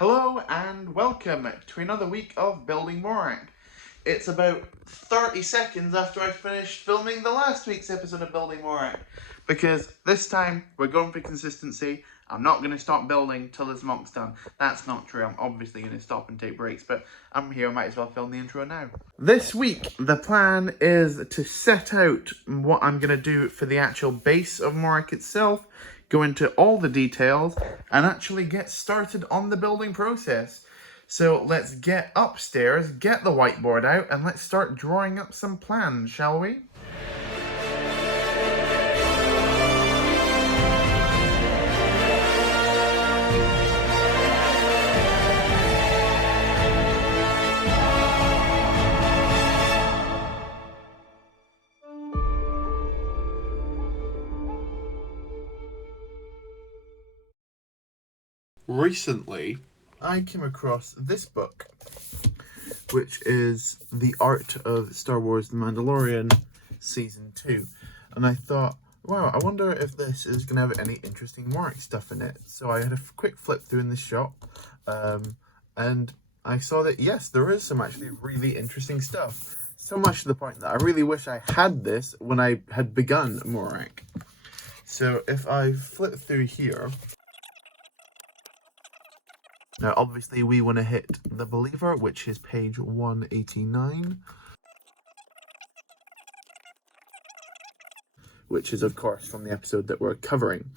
Hello and welcome to another week of Building Morak. It's about 30 seconds after I finished filming the last week's episode of Building Morak. Because this time we're going for consistency. I'm not going to stop building till this mock's done. That's not true. I'm obviously going to stop and take breaks, but I'm here. I might as well film the intro now. This week, the plan is to set out what I'm going to do for the actual base of Morak itself, go into all the details, and actually get started on the building process. So let's get upstairs, get the whiteboard out, and let's start drawing up some plans, shall we? Recently, I came across this book, which is The Art of Star Wars The Mandalorian Season 2. And I thought, wow, I wonder if this is going to have any interesting Morak stuff in it. So I had a quick flip through in the shop, and I saw that, yes, there is some actually really interesting stuff. So much to the point that I really wish I had this when I had begun Morak. So if I flip through here... Now, obviously, we want to hit The Believer, which is page 189. Which is, of course, from the episode that we're covering.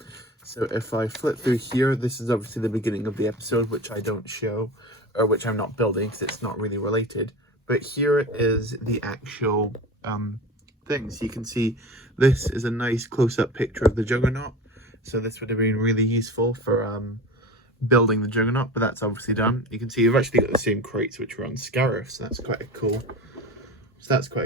So if I flip through here, this is obviously the beginning of the episode, which I don't show, or which I'm not building, because it's not really related. But here is the actual thing. So you can see this is a nice close-up picture of the Juggernaut. So this would have been really useful for... building the Juggernaut, but that's obviously done. You can see you've actually got the same crates which were on Scarif, so that's quite a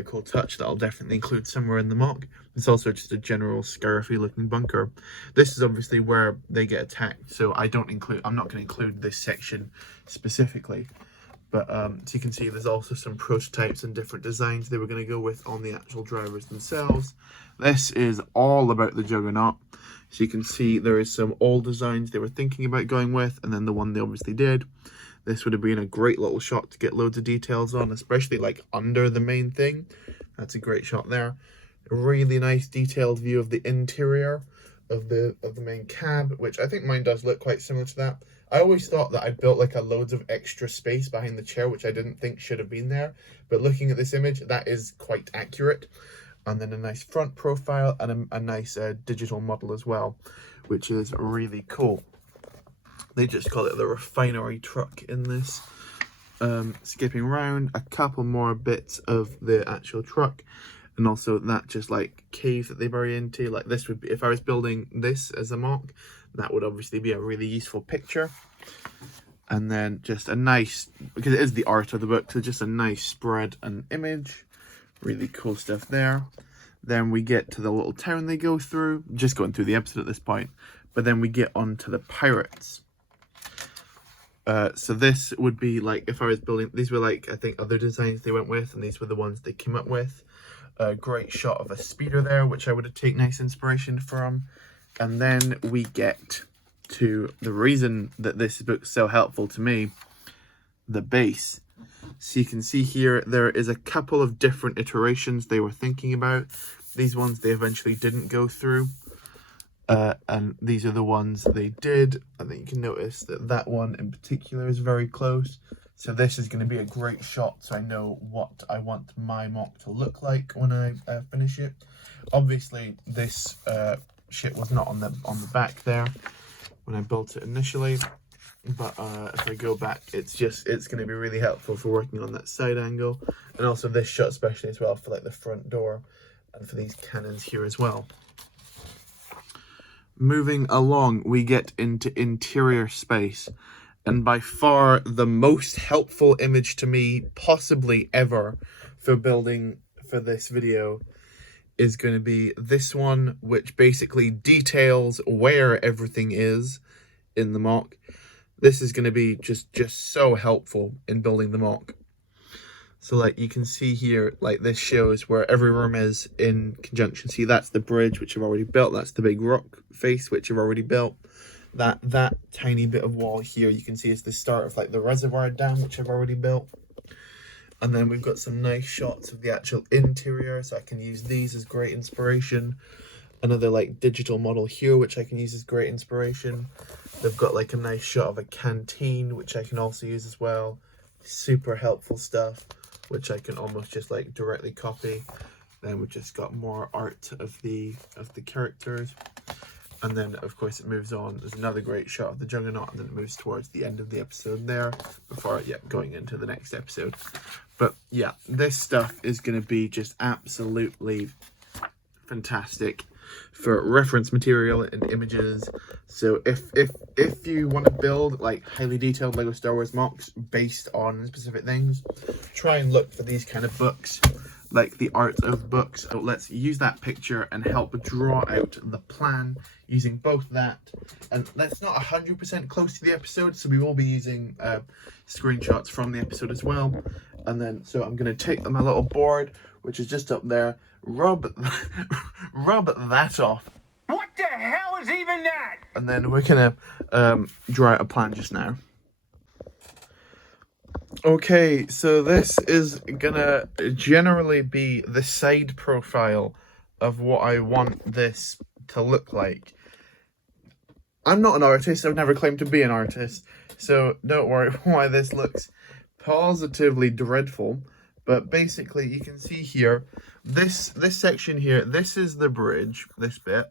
cool touch that I'll definitely include somewhere in the mock. It's also just a general Scarify looking bunker. This is obviously where they get attacked, so I'm not going to include this section specifically. But so you can see there's also some prototypes and different designs they were going to go with on the actual drivers themselves. This is all about the Juggernaut. So you can see there is some old designs they were thinking about going with, and then the one they obviously did. This would have been a great little shot to get loads of details on, especially like under the main thing. That's a great shot there. A really nice detailed view of the interior of the main cab, which I think mine does look quite similar to that. I always thought that I built like a loads of extra space behind the chair, which I didn't think should have been there. But looking at this image, that is quite accurate. And then a nice front profile and a nice digital model as well, which is really cool. They just call it the refinery truck in this. Skipping around, a couple more bits of the actual truck, and also that just like cave that they bury into. Like this would be, if I was building this as a mock, that would obviously be a really useful picture. And then just a nice, because it is the art of the book, so just a nice spread and image. Really cool stuff there. Then we get to the little town they go through. Just going through the episode at this point. But then we get on to the pirates. So this would be like, if I was building, these were like, I think other designs they went with, and these were the ones they came up with. A great shot of a speeder there, which I would have taken nice inspiration from. And then we get to the reason that this book's so helpful to me, the base. So you can see here, there is a couple of different iterations they were thinking about. These ones they eventually didn't go through. And these are the ones they did. I think you can notice that that one in particular is very close. So this is going to be a great shot, so I know what I want my mock to look like when I finish it. Obviously, this shit was not on the back there when I built it initially. But if I go back, it's going to be really helpful for working on that side angle. And also this shot especially as well for like the front door and for these cannons here as well. Moving along, we get into interior space. And by far the most helpful image to me possibly ever for building for this video is going to be this one, which basically details where everything is in the mock. This is going to be just so helpful in building the mock. So like you can see here, like this shows where every room is in conjunction. See, that's the bridge, which I've already built. That's the big rock face, which I've already built. That tiny bit of wall here, you can see is the start of like the reservoir dam, which I've already built. And then we've got some nice shots of the actual interior, so I can use these as great inspiration. Another like digital model here, which I can use as great inspiration. They've got like a nice shot of a canteen, which I can also use as well. Super helpful stuff, which I can almost just like directly copy. Then we've just got more art of the characters. And then, of course, it moves on. There's another great shot of the Juggernaut, and then it moves towards the end of the episode there before, going into the next episode. But, yeah, this stuff is going to be just absolutely fantastic for reference material and images. So if you want to build, like, highly detailed LEGO Star Wars mocks based on specific things, try and look for these kind of books, like the art of books. So let's use that picture and help draw out the plan using both that, and that's not 100% close to the episode, so we will be using screenshots from the episode as well. And then, so I'm going to take my little board, which is just up there, rub that off. What the hell is even that? And then we're going to draw out a plan just now. Okay, so this is gonna generally be the side profile of what I want this to look like. I'm not an artist, I've never claimed to be an artist, so don't worry why this looks positively dreadful. But basically, you can see here, this section here, this is the bridge, this bit.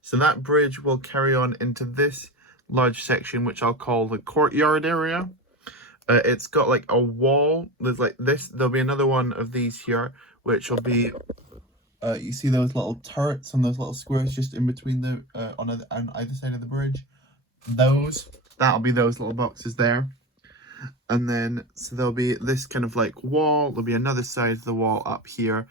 So that bridge will carry on into this large section, which I'll call the courtyard area. It's got like a wall. There's like this. There'll be another one of these here, which will be. You see those little turrets and those little squares just in between the on either side of the bridge. That'll be those little boxes there. And then so there'll be this kind of like wall. There'll be another side of the wall up here.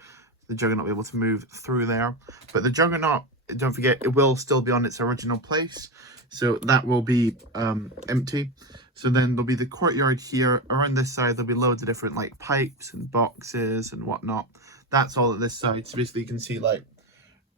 The Juggernaut will be able to move through there. But the Juggernaut, don't forget, it will still be on its original place. So that will be empty. So then there'll be the courtyard here. Around this side, there'll be loads of different like pipes and boxes and whatnot. That's all at this side. So basically you can see like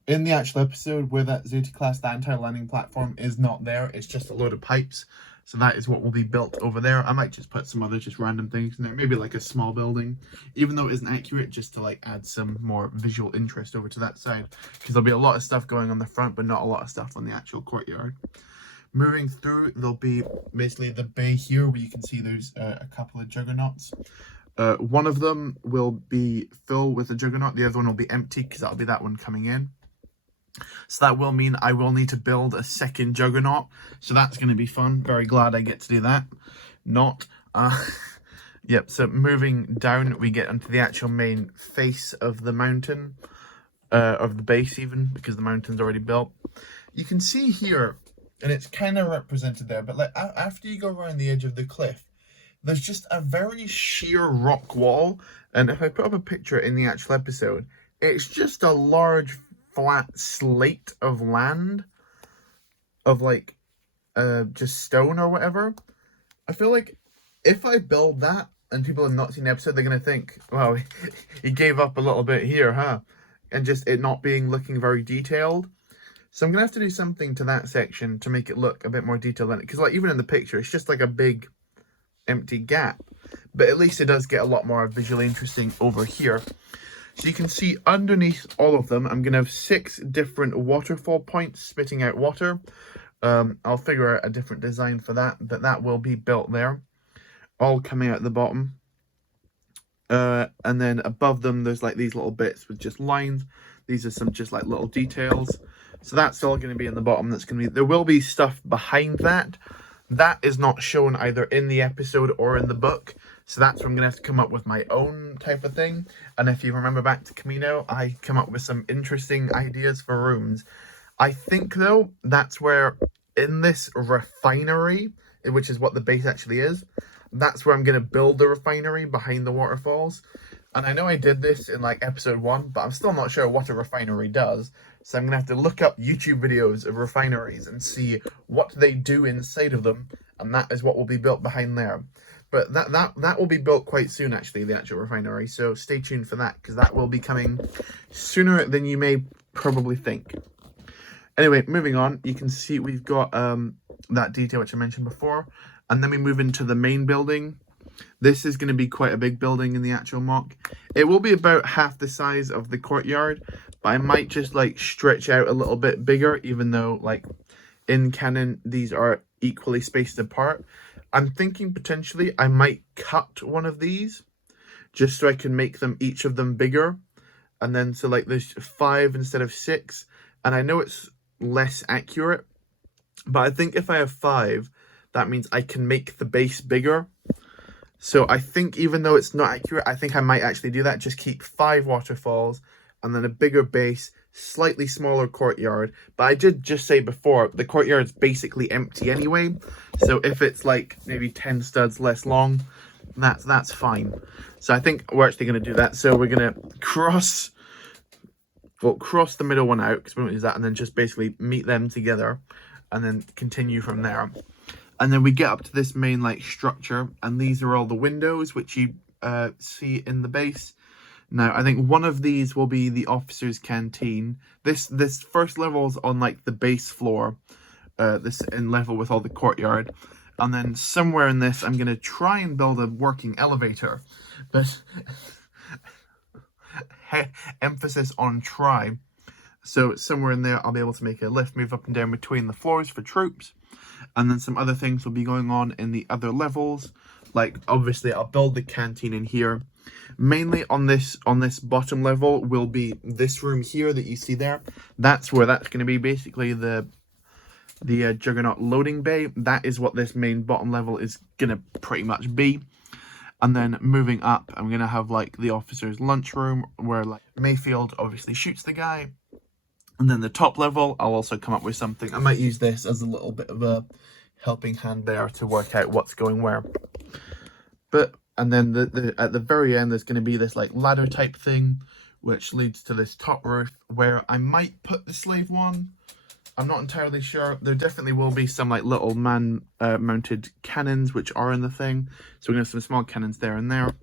in the actual episode where that Zeta class, that entire landing platform is not there. It's just a load of pipes. So that is what will be built over there. I might just put some other just random things in there. Maybe like a small building, even though it isn't accurate, just to like add some more visual interest over to that side. Because there'll be a lot of stuff going on the front, but not a lot of stuff on the actual courtyard. Moving through, there'll be basically the bay here where you can see there's a couple of Juggernauts. One of them will be full with a Juggernaut. The other one will be empty because that'll be that one coming in. So that will mean I will need to build a second Juggernaut. So that's going to be fun. Very glad I get to do that. Yep, so moving down, we get onto the actual main face of the mountain. Of the base even, because the mountain's already built. You can see here, and it's kind of represented there, but like after you go around the edge of the cliff, there's just a very sheer rock wall. And if I put up a picture in the actual episode, it's just a large flat slate of land of like just stone or whatever. I feel like if I build that and people have not seen the episode, they're gonna think, wow, he gave up a little bit here, huh? And just it not looking very detailed. So I'm gonna have to do something to that section to make it look a bit more detailed than it, because like even in the picture it's just like a big empty gap, but at least it does get a lot more visually interesting over here. So you can see underneath all of them, I'm going to have 6 different waterfall points spitting out water. I'll figure out a different design for that, but that will be built there, all coming out the bottom. And then above them, there's like these little bits with just lines. These are some just like little details. So that's all going to be in the bottom. That's going to be, there will be stuff behind that. That is not shown either in the episode or in the book. So that's where I'm going to have to come up with my own type of thing. And if you remember back to Camino, I come up with some interesting ideas for rooms. I think, though, that's where in this refinery, which is what the base actually is, that's where I'm going to build the refinery behind the waterfalls. And I know I did this in like episode 1, but I'm still not sure what a refinery does. So I'm going to have to look up YouTube videos of refineries and see what they do inside of them. And that is what will be built behind there. But that will be built quite soon, actually, the actual refinery. So stay tuned for that, because that will be coming sooner than you may probably think. Anyway, moving on, you can see we've got that detail which I mentioned before. And then we move into the main building. This is going to be quite a big building in the actual mock. It will be about half the size of the courtyard, but I might just like stretch out a little bit bigger, even though like in canon these are equally spaced apart. I'm thinking potentially I might cut one of these just so I can make them, each of them, bigger. And then so like there's 5 instead of 6. And I know it's less accurate, but I think if I have 5, that means I can make the base bigger. So I think even though it's not accurate, I think I might actually do that. Just keep 5 waterfalls and then a bigger base, slightly smaller courtyard. But I did just say before, the courtyard's basically empty anyway. So if it's like maybe 10 studs less long, that's fine. So I think we're actually going to do that. So we're going to cross the middle one out, because we won't use that, and then just basically meet them together and then continue from there. And then we get up to this main like structure, and these are all the windows which you see in the base. Now I think one of these will be the officer's canteen. This first level is on like the base floor, this in level with all the courtyard. And then somewhere in this I'm gonna try and build a working elevator, but emphasis on try. So somewhere in there I'll be able to make a lift move up and down between the floors for troops. And then some other things will be going on in the other levels. Like obviously I'll build the canteen in here. Mainly on this bottom level will be this room here that you see there. That's where that's going to be basically the Juggernaut loading bay. That is what this main bottom level is going to pretty much be. And then moving up, I'm going to have like the officer's lunchroom where like Mayfield obviously shoots the guy. And then the top level, I'll also come up with something. I might use this as a little bit of a helping hand there to work out what's going where. And then at the very end, there's going to be this like ladder type thing, which leads to this top roof where I might put the slave one. I'm not entirely sure. There definitely will be some like little mounted cannons which are in the thing. So we're going to have some small cannons there and there.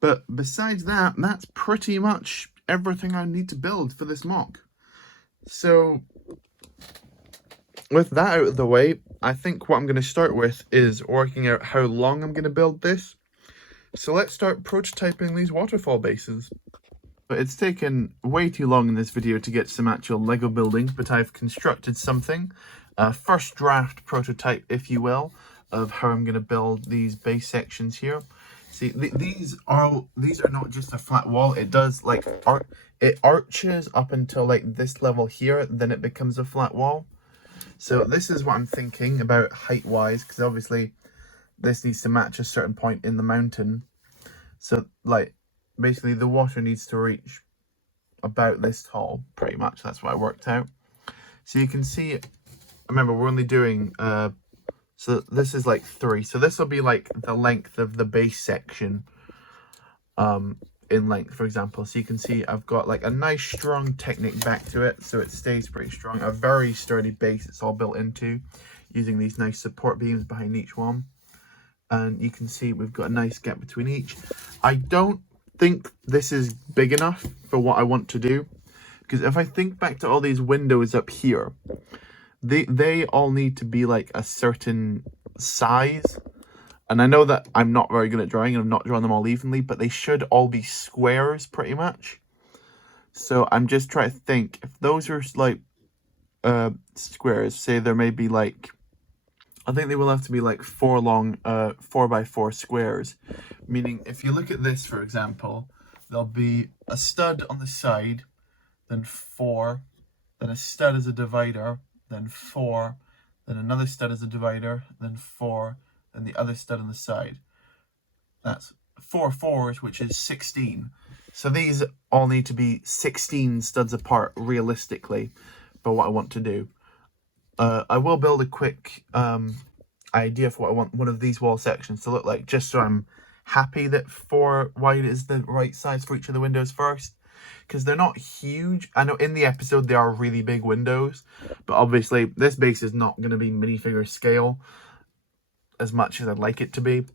But besides that, that's pretty much everything I need to build for this mock. So with that out of the way, I think what I'm going to start with is working out how long I'm going to build this. So let's start prototyping these waterfall bases. But it's taken way too long in this video to get some actual Lego building, but I've constructed something. A first draft prototype, if you will, of how I'm going to build these base sections here. See, these are not just a flat wall. It does like it arches up until like this level here, then it becomes a flat wall. So this is what I'm thinking about height-wise, because obviously this needs to match a certain point in the mountain. So like basically the water needs to reach about this tall, pretty much. That's what I worked out. So you can see, remember we're only doing so this is like 3. So this will be like the length of the base section in length, for example. So you can see I've got like a nice strong Technic back to it, so it stays pretty strong. A very sturdy base it's all built into, using these nice support beams behind each one. And you can see we've got a nice gap between each. I don't think this is big enough for what I want to do, because if I think back to all these windows up here, they all need to be like a certain size. And I know that I'm not very good at drawing and I'm not drawing them all evenly, but they should all be squares pretty much. So I'm just trying to think, if those are like squares, say there may be like, I think they will have to be like 4 long 4x4 squares. Meaning if you look at this, for example, there'll be a stud on the side, then 4, then a stud as a divider, then 4, then another stud as a divider, then 4, and the other stud on the side. That's 4 4s, which is 16. So these all need to be 16 studs apart realistically for what I want to do. I will build a quick idea for what I want one of these wall sections to look like, just so I'm happy that 4 wide is the right size for each of the windows first, because they're not huge. I know in the episode they are really big windows, but obviously this base is not going to be minifigure scale as much as I'd like it to be.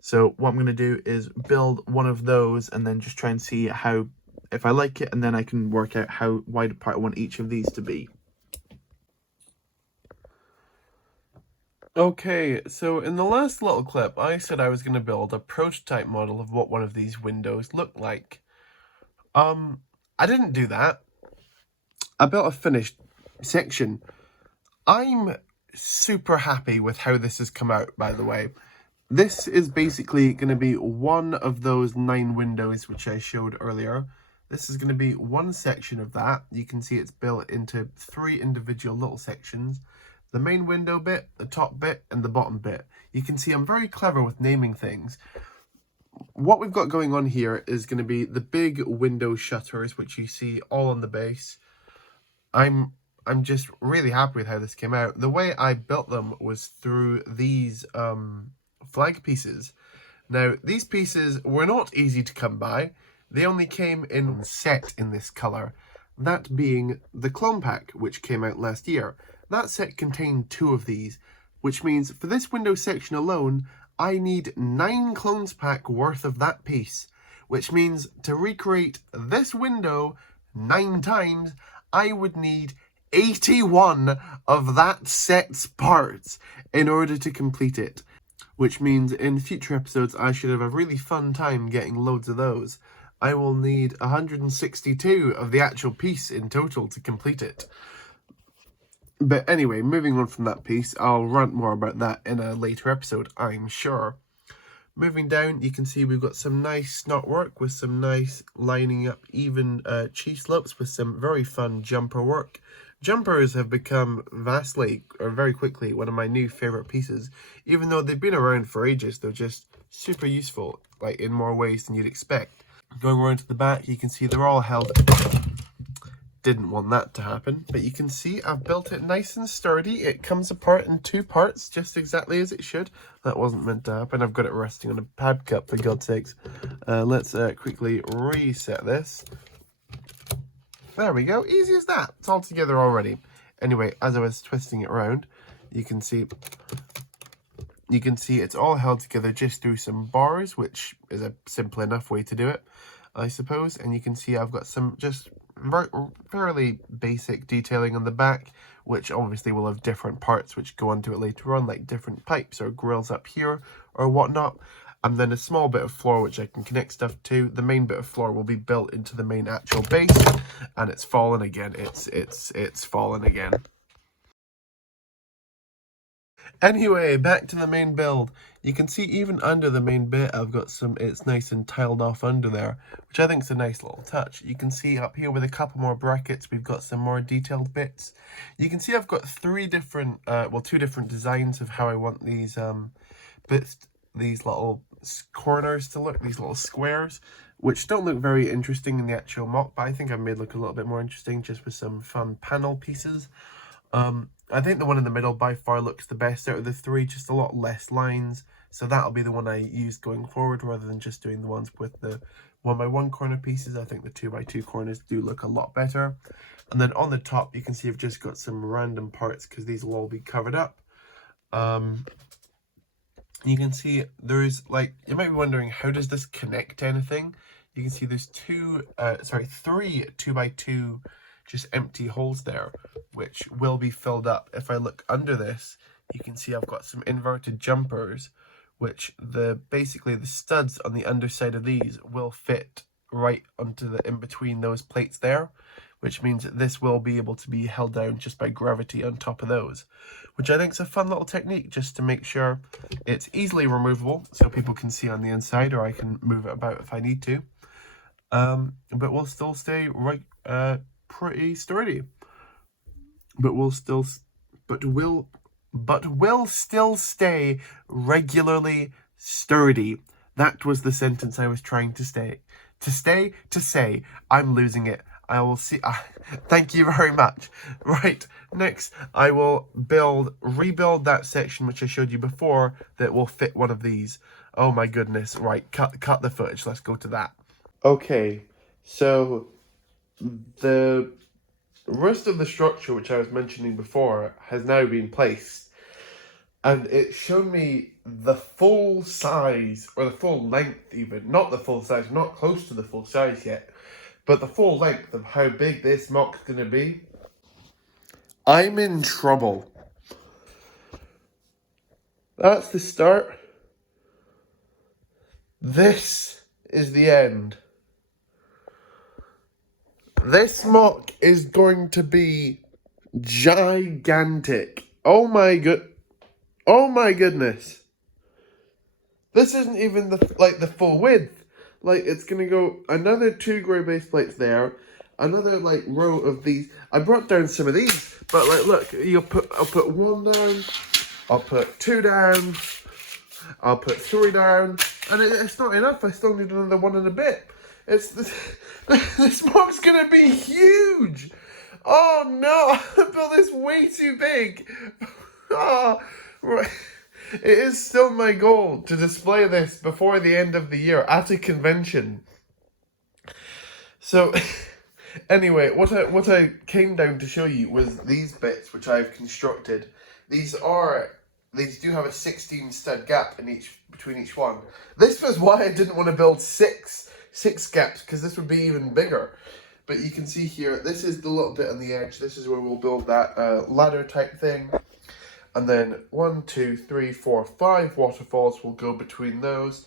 So what I'm going to do is build one of those and then just try and see how, if I like it, and then I can work out how wide apart I want each of these to be. Okay, so in the last little clip, I said I was going to build a prototype model of what one of these windows looked like. I didn't do that. I built a finished section. I'm super happy with how this has come out, by the way. This is basically going to be one of those 9 windows which I showed earlier. This is going to be one section of that. You can see it's built into 3 individual little sections. The main window bit, the top bit, and the bottom bit. You can see I'm very clever with naming things. What we've got going on here is going to be the big window shutters, which you see all on the base. I'm just really happy with how this came out. The way I built them was through these flag pieces. Now, these pieces were not easy to come by. They only came in set in this colour. That being the clone pack, which came out last year. That set contained 2 of these, which means for this window section alone, I need 9 clones pack worth of that piece. Which means to recreate this window 9 times, I would need 81 of that set's parts in order to complete it. Which means in future episodes I should have a really fun time getting loads of those. I will need 162 of the actual piece in total to complete it. But anyway, moving on from that piece, I'll rant more about that in a later episode, I'm sure. Moving down, you can see we've got some nice knot work with some nice lining up even cheese slopes with some very fun jumper work. Jumpers have become very quickly, one of my new favourite pieces. Even though they've been around for ages, they're just super useful, like in more ways than you'd expect. Going around to the back, you can see they're all held. Didn't want that to happen, but you can see I've built it nice and sturdy. It comes apart in 2 parts, just exactly as it should. That wasn't meant to happen. I've got it resting on a pad cup, for God's sakes. Let's quickly reset this. There we go, easy as that. It's all together already. Anyway, as I was twisting it around, you can see it's all held together just through some bars, which is a simple enough way to do it, I suppose. And you can see I've got some just fairly basic detailing on the back, which obviously will have different parts which go onto it later on, like different pipes or grills up here or whatnot. And then a small bit of floor which I can connect stuff to. The main bit of floor will be built into the main actual base, and it's fallen again. It's fallen again. Anyway, back to the main build. You can see even under the main bit, I've got it's nice and tiled off under there, which I think is a nice little touch. You can see up here with a couple more brackets, we've got some more detailed bits. You can see I've got 2 different designs of how I want these bits, these little corners to look, these little squares, which don't look very interesting in the actual mock, but I think I've made look a little bit more interesting just with some fun panel pieces. I think the one in the middle by far looks the best out of the 3, just a lot less lines. So that'll be the one I use going forward rather than just doing the ones with the 1x1 corner pieces. I think the 2x2 corners do look a lot better. And then on the top, you can see I've just got some random parts because these will all be covered up. You can see there's you might be wondering, how does this connect to anything? You can see there's 3 2x2 just empty holes there, which will be filled up. If I look under this, you can see I've got some inverted jumpers, which basically the studs on the underside of these will fit right onto the in between those plates there, which means that this will be able to be held down just by gravity on top of those, which I think is a fun little technique just to make sure it's easily removable so people can see on the inside, or I can move it about if I need to. But we'll still stay pretty sturdy. But will still stay regularly sturdy. That was the sentence I was trying to say. To say, I'm losing it. I will see. Thank you very much. Right, next I will rebuild that section which I showed you before that will fit one of these. Oh my goodness. Right, cut the footage. Let's go to that. Okay, so the rest of the structure which I was mentioning before has now been placed, and it showed me the full size, or the full length even, not the full size, not close to the full size yet, but the full length of how big this mock's going to be. I'm in trouble. That's the start. This is the end. This mock is going to be gigantic. Oh my goodness. This isn't even the full width. Like, it's gonna go another 2 grey base plates there, another like row of these. I brought down some of these, but like, look, I'll put 1 down, I'll put 2 down, I'll put 3 down, and it's not enough. I still need another 1 and a bit. This mock's gonna be huge. Oh no, I built this way too big. Oh, right. It is still my goal to display this before the end of the year at a convention. So, anyway, what I came down to show you was these bits which I've constructed. These do have a 16 stud gap between each one. This was why I didn't want to build six gaps, because this would be even bigger. But you can see here, this is the little bit on the edge. This is where we'll build that ladder type thing. And then 1, 2, 3, 4, 5 waterfalls will go between those.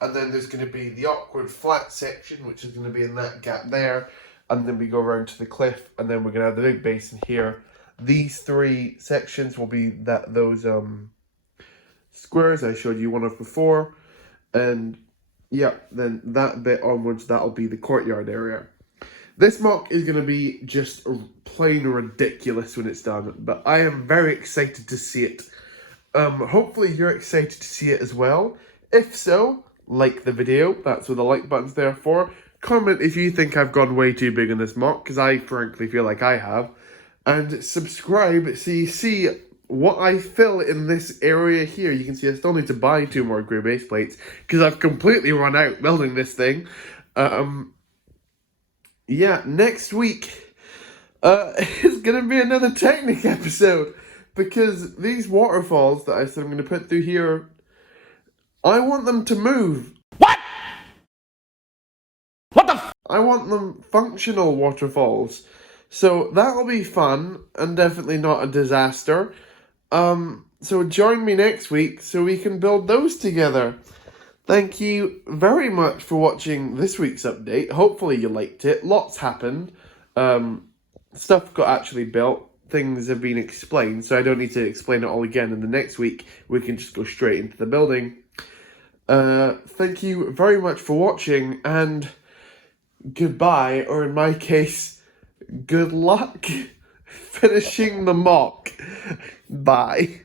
And then there's going to be the awkward flat section, which is going to be in that gap there. And then we go around to the cliff, and then we're going to have the big basin here. These 3 sections will be those squares I showed you one of before. And yeah, then that bit onwards, that'll be the courtyard area. This mock is going to be just plain ridiculous when it's done, but I am very excited to see it. Hopefully you're excited to see it as well. If so, like the video, that's what the like button's there for. Comment if you think I've gone way too big on this mock, because I frankly feel like I have. And subscribe so you see what I fill in this area here. You can see I still need to buy 2 more grey base plates, because I've completely run out building this thing. Yeah, next week is going to be another Technic episode, because these waterfalls that I said I'm going to put through here, I want them to move. What? What the f? I want them functional waterfalls. So that'll be fun and definitely not a disaster. So join me next week so we can build those together. Thank you very much for watching this week's update. Hopefully you liked it. Lots happened. Stuff got actually built. Things have been explained, so I don't need to explain it all again. And the next week, we can just go straight into the building. Thank you very much for watching, and goodbye, or in my case, good luck finishing the mock. Bye.